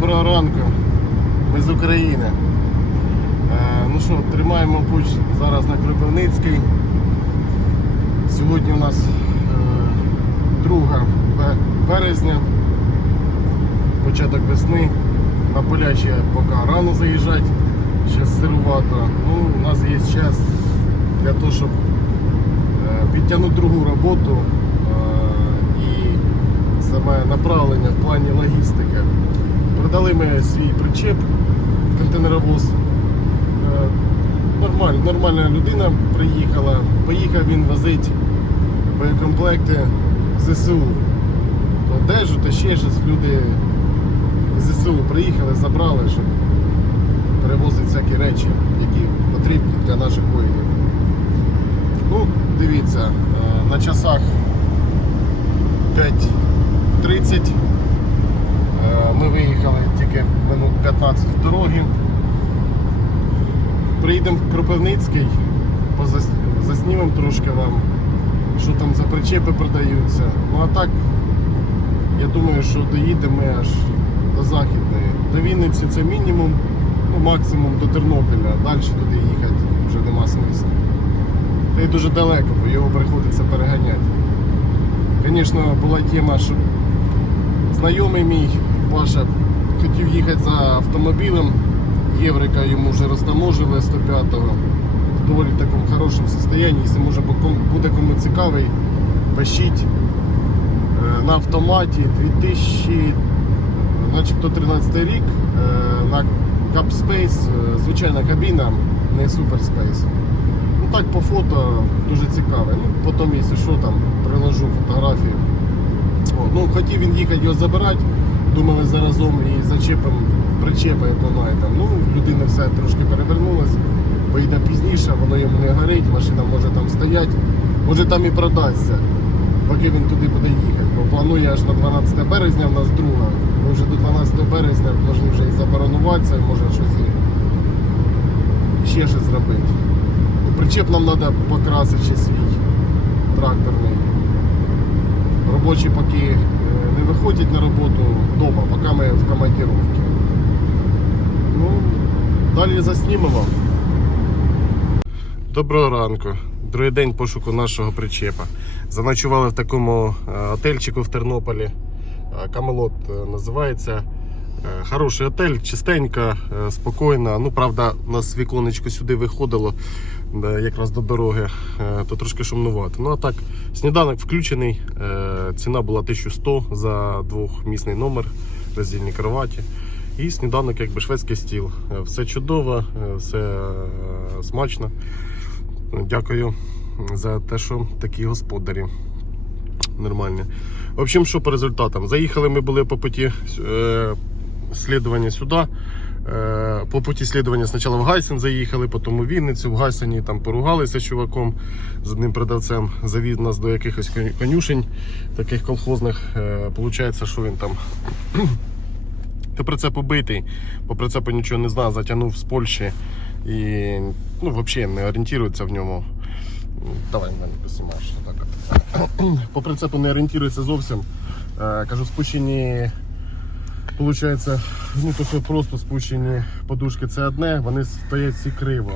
Доброго ранку. Ми з України. Е, ну що, тримаємо путь зараз на Кропивницький. Сьогодні у нас е, 2 березня, початок весни. На поля ще поки рано заїжджати, ще сирувато. Ну, у нас є час для того, щоб е, підтягнути другу роботу е, і саме направлення в плані логістики. Продали ми свій причеп, контейнеровоз. Е, Нормаль, нормальна людина приїхала. Поїхав він возить боєкомплекти ЗСУ. Одежу, то ще щось люди ЗСУ приїхали, забрали, щоб перевозити всякі речі, які потрібні для наших воїнів. Ну, дивіться, е, на часах 5.30. Е, Ми виїхали тільки минут 15 з дороги. Приїдемо в Кропивницький, заснімемо трошки вам, що там за причепи продаються. Ну а так, я думаю, що доїдемо ми аж до Західної. До Вінниці це мінімум, ну максимум до Тернополя. Далі туди їхати вже нема смислу. Та й дуже далеко, бо його приходиться переганяти. Звісно, була тема, що знайомий мій Паша хотів їхати за автомобілем. Єврика йому вже розтаможили 105-го. В доволі такому хорошому стані. Якщо може буде кому цікавий, пишіть Е, на автоматі 2000, начебто 13 рік е, на Capspace, е, звичайна кабіна, не Super Space. Ну так по фото дуже цікаве. Ну, потім, якщо що, там приложу фотографії. Ну, хотів він їхати його забирати, думали заразом і зачепимо причепа, якого знайдемо. Ну, людина все трошки перевернулась, поїде пізніше, воно йому не горить, машина може там стояти, може там і продасться, поки він туди буде їхати. Бо планує аж на 12 березня в нас друга. Ми вже до 12 березня повинні вже і забаронуватися, і може щось і ще щось зробити. Причеп нам треба покрасити ще свій тракторний. Робочі поки е, не виходять на роботу вдома, поки ми в командировці. Ну, далі заснімемо. Доброго ранку. Другий день пошуку нашого причепа. Заночували в такому е, отельчику в Тернополі. Е, Камелот називається. Хороший отель, чистенько, спокійно. Ну, правда, у нас віконечко сюди виходило да, якраз до дороги, е, то трошки шумнувато. Ну а так, сніданок включений. е, Ціна була 1100 за двохмісний номер, роздільні кроваті. І сніданок, якби шведський стіл. Е, Все чудово, е, все е, смачно. Дякую за те, що такі господарі нормальні. В общем, що по результатам? Заїхали ми були по путі е, слідування сюди. Е, по путі слідування спочатку в Гайсен заїхали, потім у Вінницю, в Гайсені там поругалися з чуваком, з одним продавцем, завіз нас до якихось конюшень, таких колхозних. Е, Получається, що він там. Ти прицеп убитий, по прицепу нічого не знає, затягнув з Польщі і ну, взагалі не орієнтується в ньому. Давай мене от. По прицепу не орієнтується зовсім. Е, Кажу, спущені, виходить, ну то що просто спущені подушки це одне, вони стоять всі криво.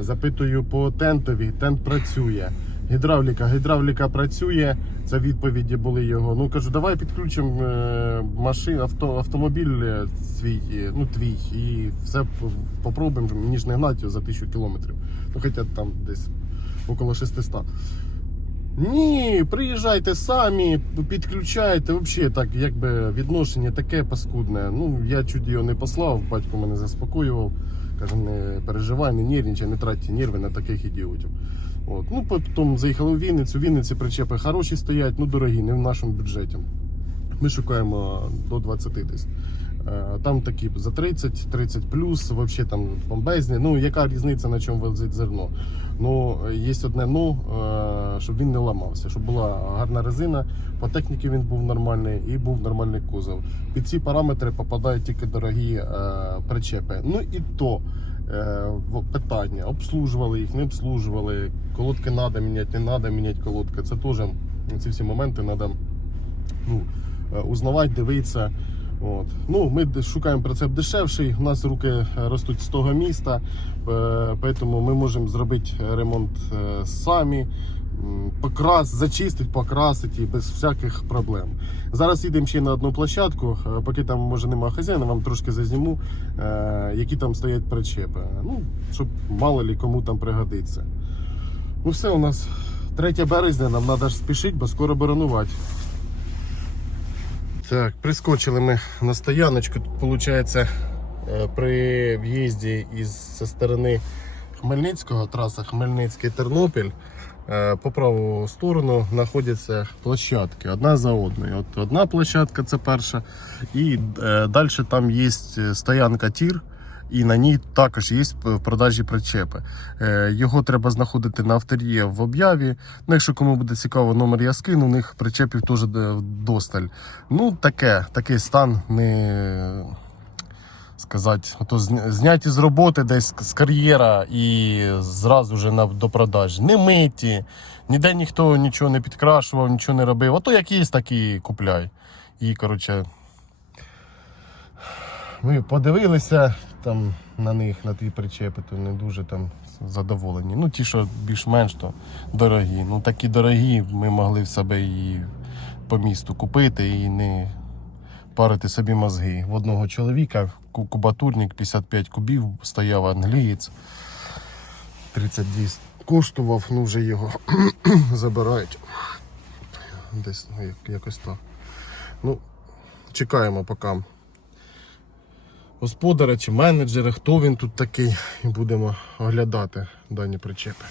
Запитую по тентові, тент працює. Гідравліка, гідравліка працює. Це відповіді були його. Ну кажу, давай підключимо е, машину, авто, автомобіль е, свій, е, ну твій, і все попробуємо. Мені ж не його за тисячу кілометрів. Ну хоча там десь около 600. Ні, приїжджайте самі, підключайте. Взагалі так, якби відношення таке паскудне. Ну, я чуть його не послав, батько мене заспокоював. Каже, не переживай, не нервничай, не тратьте нерви на таких ідіотів. От. Ну, потім заїхали в Вінницю. В Вінниці причепи хороші стоять, ну дорогі, не в нашому бюджеті. Ми шукаємо до 20 десь. Е, Там такі за 30, 30 плюс, взагалі там бомбезні. Ну, яка різниця на чому возить зерно? Ну, є одне ну, е, щоб він не ламався, щоб була гарна резина, по техніці він був нормальний і був нормальний кузов. Під ці параметри попадають тільки дорогі е, причепи. Ну і то питання: обслужували їх, не обслужували, колодки треба міняти, не треба міняти колодки. Це теж ці всі моменти треба ну, узнавати, дивитися. От. Ну, ми шукаємо прицеп дешевший. У нас руки е, ростуть з того міста, е, тому ми можемо зробити ремонт е, самі, покрас, зачистити, покрасити без всяких проблем. Зараз їдемо ще на одну площадку, поки там може немає хазяїна, вам трошки зазніму, які там стоять причепи. Ну, щоб мало ли кому там пригодиться. Ну все, у нас 3 березня, нам треба спішити, бо скоро боронувати. Так, прискочили ми на стояночку. Тут, виходить, при в'їзді із сторони Хмельницького, траса Хмельницький-Тернопіль. е, По праву сторону знаходяться площадки одна за одною. От одна площадка це перша, і е, далі там є стоянка тір, і на ній також є в продажі причепи. Е, Його треба знаходити на авторії в об'яві. Ну, якщо кому буде цікаво, номер я скину, у них причепів теж досталь. Ну, таке, такий стан не сказати, ото зняті з роботи десь з кар'єра і зразу вже на до продажі. Не миті, ніде ніхто нічого не підкрашував, нічого не робив. Ото як є, так і купляй. І, коротше, ми подивилися там на них, на ті причепи, то не дуже там задоволені. Ну, ті, що більш-менш то дорогі. Ну, такі дорогі, ми могли в себе і по місту купити і не парити собі мозги. В одного чоловіка кубатурник 55 кубів, стояв англієць. 32 коштував, ну вже його забирають. Десь ну, якось так. Ну, чекаємо поки господаря чи менеджера, хто він тут такий, і будемо оглядати дані причепи.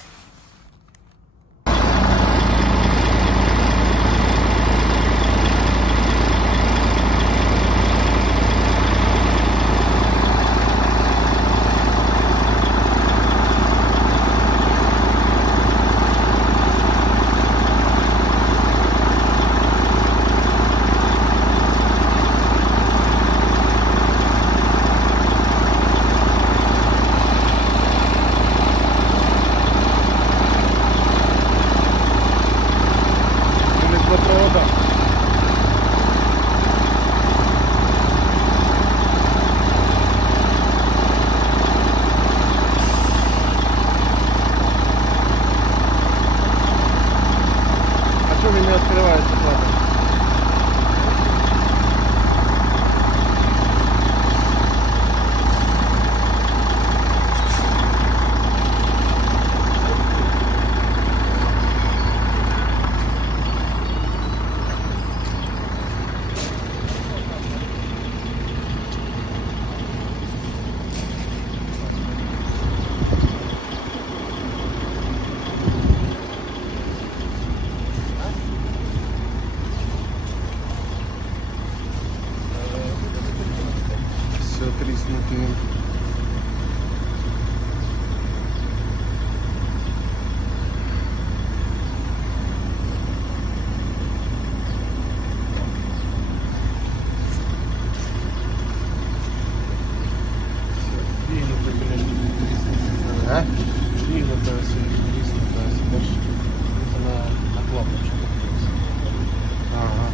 А? Двигнута все, тріснута, бачиш, на, на клапочку. Ага.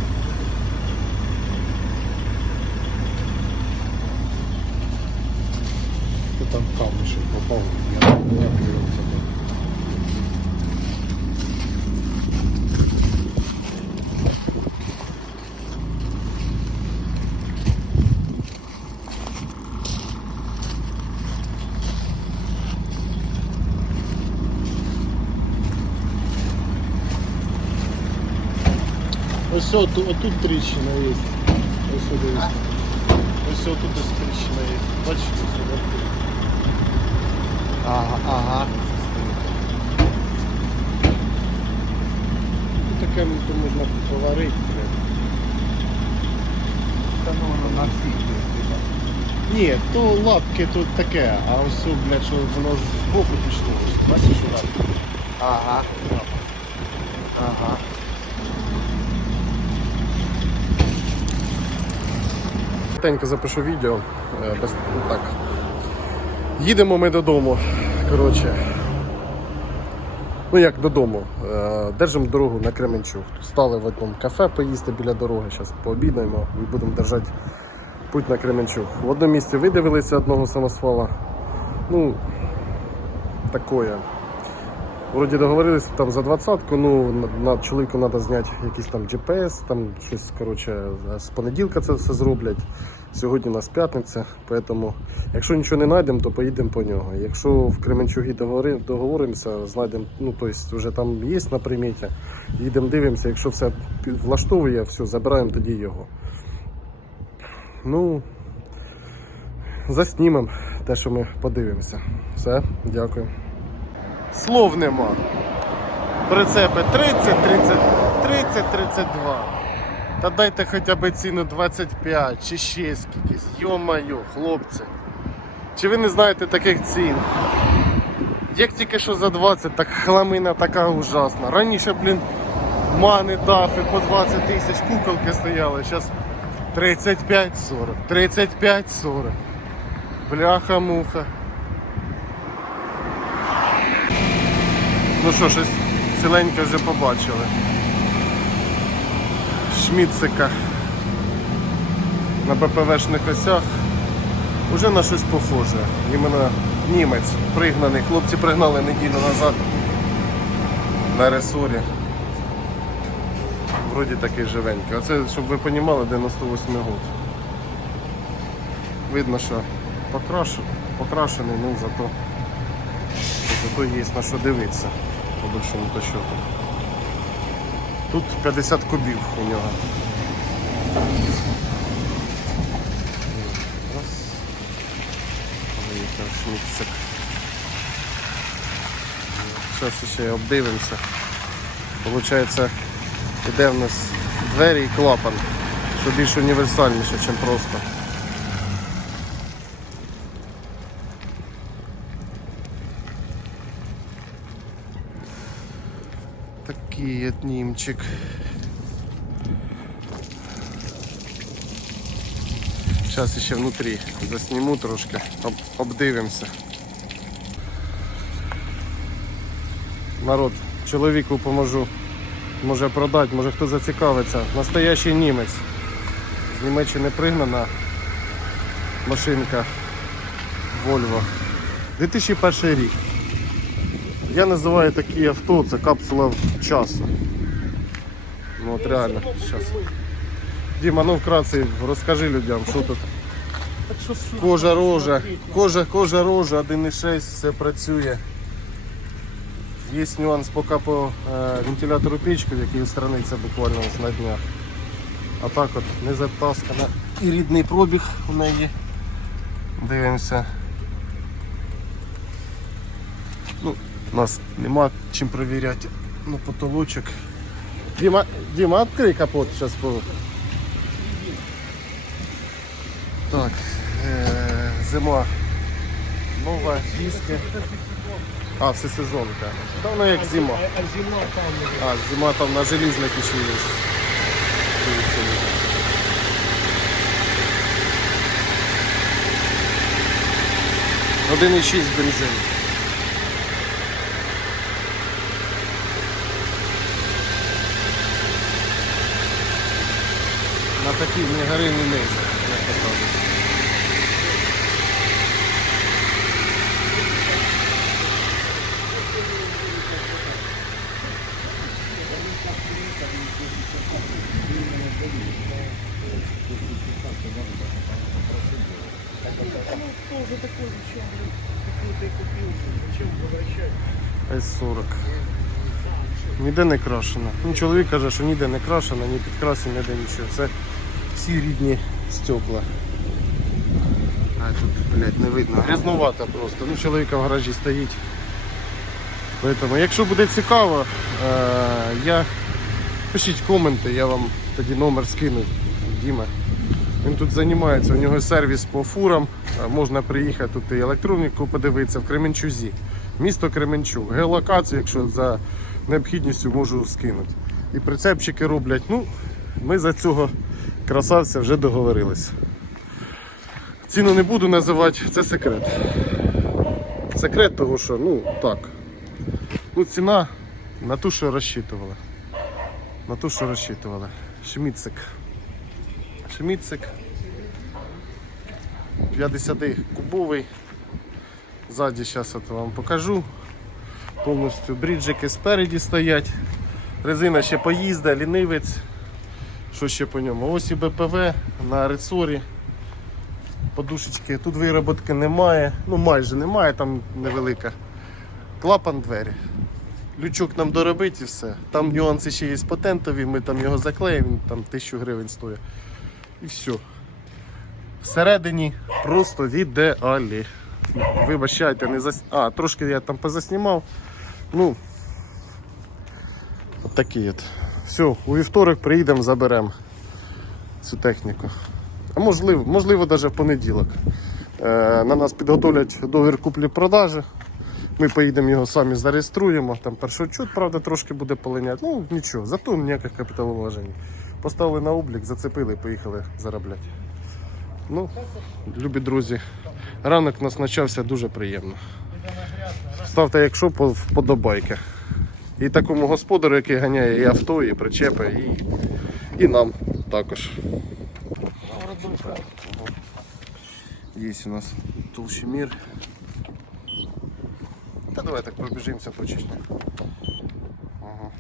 Хто там камішек попав, я не дивився. Ось отут, отут тріщина є. Ось сюди є. Ось отут ось тріщина є. Бачиш, ось сюди. Ага, ага. Таке то можна поварити. блядь. Та ну воно на всіх є. Ні, то лапки тут таке, а ось, о, блядь, що воно ж збоку пішло. ось. Бачиш, що лапки? Ага. Ага. Коротенько запишу відео. е, Без, так. Їдемо ми додому. Коротше. Ну як додому. Е, Держимо дорогу на Кременчук. Стали в одному кафе поїсти біля дороги. Зараз пообідаємо і будемо держати путь на Кременчук. В одному місці видивилися одного самосвала. Ну, такое. Вроді договорилися там за двадцятку, ну на, чоловіку треба зняти якийсь там GPS, там щось коротше, з понеділка це все зроблять. Сьогодні у нас п'ятниця, тому якщо нічого не знайдемо, то поїдемо по нього. Якщо в Кременчугі договори, договоримося, знайдемо, ну тобто вже там є на приміті, їдемо дивимося, якщо все влаштовує, все, забираємо тоді його. Ну, заснімемо те, що ми подивимося. Все, дякую. Слов нема. Прицепи 30, 30, 30, 32. Та дайте хоча б ціну 25 чи ще скількись. Йо-майо, хлопці. Чи ви не знаєте таких цін? Як тільки що за 20, так хламина така ужасна. Раніше, блін, мани, дафи по 20 тисяч, куколки стояли. Зараз 35-40. 35-40. Бляха-муха. Ну що, щось ціленьке вже побачили. Шміцика на БПВшних осях. Уже на щось похоже. Іменно німець пригнаний. Хлопці пригнали неділю назад на ресорі. Вроді такий живенький. Оце, щоб ви розуміли, 98 год. Видно, що покрашений, покрашений, ну зато, зато є на що дивитися, по большому то счету. Тут 50 кубів у нього. Раз. Виїхав шмітцик. Зараз ще обдивимося. Получається, іде в нас двері і клапан, що більш універсальніше, ніж просто. Такий от німчик. Зараз ще внутрі засніму трошки, об, обдивимося. Народ, чоловіку поможу. Може продати, може хто зацікавиться. Настоящий німець. З Німеччини пригнана машинка Volvo. 2001 рік. Я називаю такі авто, це капсула часу. Ну от реально. Щас. Діма, ну вкратце розкажи людям, що тут. Кожа рожа, кожа, кожа рожа, 1.6, все працює. Є нюанс поки по е, вентилятору печки, який устраниться буквально ось на днях. А так от не затаскана. І рідний пробіг у неї. Дивимося. Ну, у нас нема чим перевіряти. Ну, потолочок. Діма, Діма, відкрий капот, зараз по. Так, е- зима. Нова, диски. А, все всесезонка. Та воно як зима. А зима там А, зима там на железнике ще є. Один і шість бензин. Такій не гори, не низи, як то кажуть. тоже такой, зачем, блин, такой зачем возвращать? С40. Ніде не крашено. Ну, чоловік каже, що ніде не крашено, ні підкрасено, ніде нічого. Це всі рідні стекла. А тут, блядь, не видно. Грязнувато просто. Ну, чоловіка в гаражі стоїть. Поэтому, якщо буде цікаво, е, я пишіть коменти, я вам тоді номер скину. Діма. Він тут займається, у нього сервіс по фурам. Е, Можна приїхати тут і електроніку подивитися в Кременчузі. Місто Кременчук. Геолокацію, якщо за необхідністю можу скинути. І прицепчики роблять. Ну, ми за цього красавця вже договорилися. Ціну не буду називати, це секрет. Секрет того, що, ну так. Ну, ціна на ту, що розчитували. На ту, що розчитували. Шміцик. Шміцик. 50 кубовий. Ззаді зараз вам покажу. Повністю бріджики спереді стоять. Резина ще поїзда, лінивець. Що ще по ньому? Ось і БПВ на рецорі. Подушечки. Тут вироботки немає. Ну майже немає, там невелика. Клапан двері. Лючок нам доробить і все. Там нюанси ще є патентові, ми там його заклеїмо, там 1000 гривень стоїть. І все. Всередині просто ідеалі. Вибачайте, не зас... А, трошки я там позаснімав. Ну, от такий от. Все, у вівторок приїдемо, заберемо цю техніку. А можливо, можливо, навіть в понеділок. Е, на нас підготовлять договір куплі-продажі. Ми поїдемо його самі зареєструємо. Там першочут, правда, трошки буде полиняти. Ну нічого, зато ніяких капіталовложень. Поставили на облік, зацепили поїхали заробляти. Ну, любі друзі, ранок у нас почався дуже приємно. Ставте, якщо вподобайки. І такому господарю, який ганяє і авто, і причепи, і, і нам також. Є у нас толщемір. Та давай так пробіжимося почищу. Ага.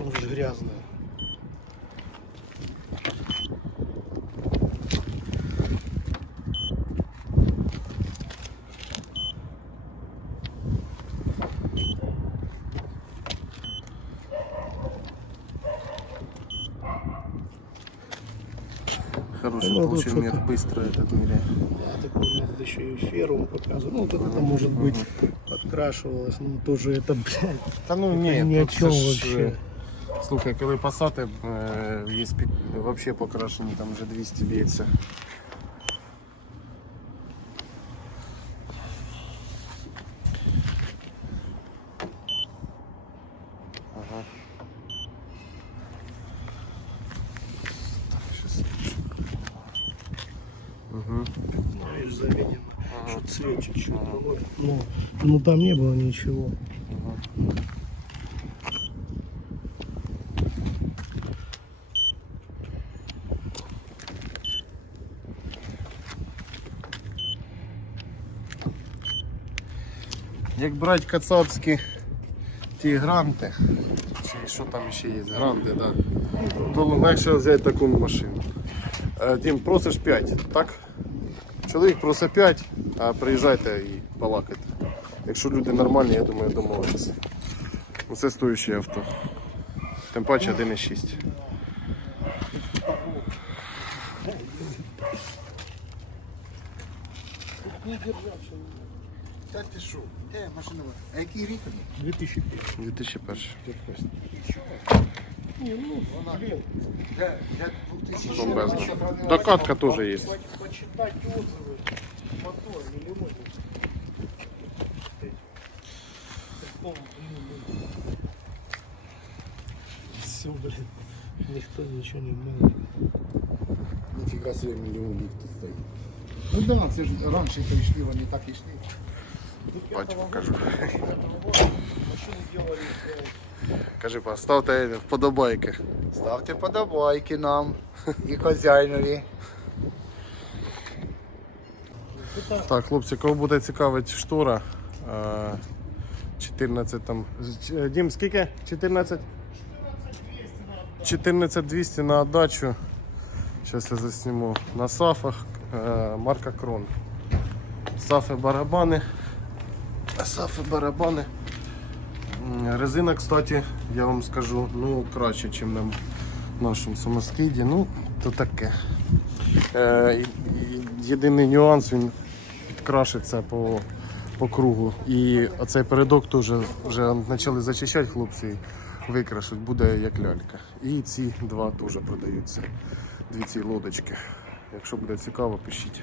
Он же грязный. Хороший Ну, тут толщемір, что-то. быстро этот меряет. Да, такой метод еще и ферму показывал. Ну, вот это может быть подкрашивалось. Ну, тоже это, блядь, Та ну это ні, ни о тут чем це ж, вообще. е, Слухай, коли пасати е, є спі... взагалі покрашені, там вже 200 б'ється. Ага. Ну, видишь, заведено. Что цвет чуть-чуть. Ну, вот, Ну, ну, там не было ничего. Як брати кацапські ті гранти, чи що там ще є, гранти, да, то легше взяти таку машину. Е, Дім, просиш 5, так? Чоловік просить 5, а приїжджайте і балакайте. Якщо люди нормальні, я думаю, домовитися. Це стоюче авто. Тим паче 1,6. Та ти що? Де машина? А який рік? 2005. 2001. Не, ну, блин, Де, де 2000 Бомбезно. Докатка теж є. почитать отзывы. Мотор, миллионник. Все, блин. Никто ничего не мыл. Ніфіга собі мільйонник тут стоїть. Ну да, це ж раніше прийшли, вони так і йшли. Бать, покажу. Кажи, поставте вподобайки. Ставте подобайки нам і хазяйнові. Так, хлопці, кого буде цікавить штора. е, 14 там. Дім, скільки? 14? 14 200 на отдачу. Зараз я засніму. На сафах е, марка Крон. Сафи барабани. Сафи барабани. Резина, кстати, я вам скажу, ну краще, ніж на нашому самоскиді. Ну, то таке. Е, єдиний нюанс, він підкрашиться по, по кругу. І оцей передок теж вже почали зачищати хлопці, і викрашуть, буде як лялька. І ці два теж продаються. Дві ці лодочки. Якщо буде цікаво, пишіть.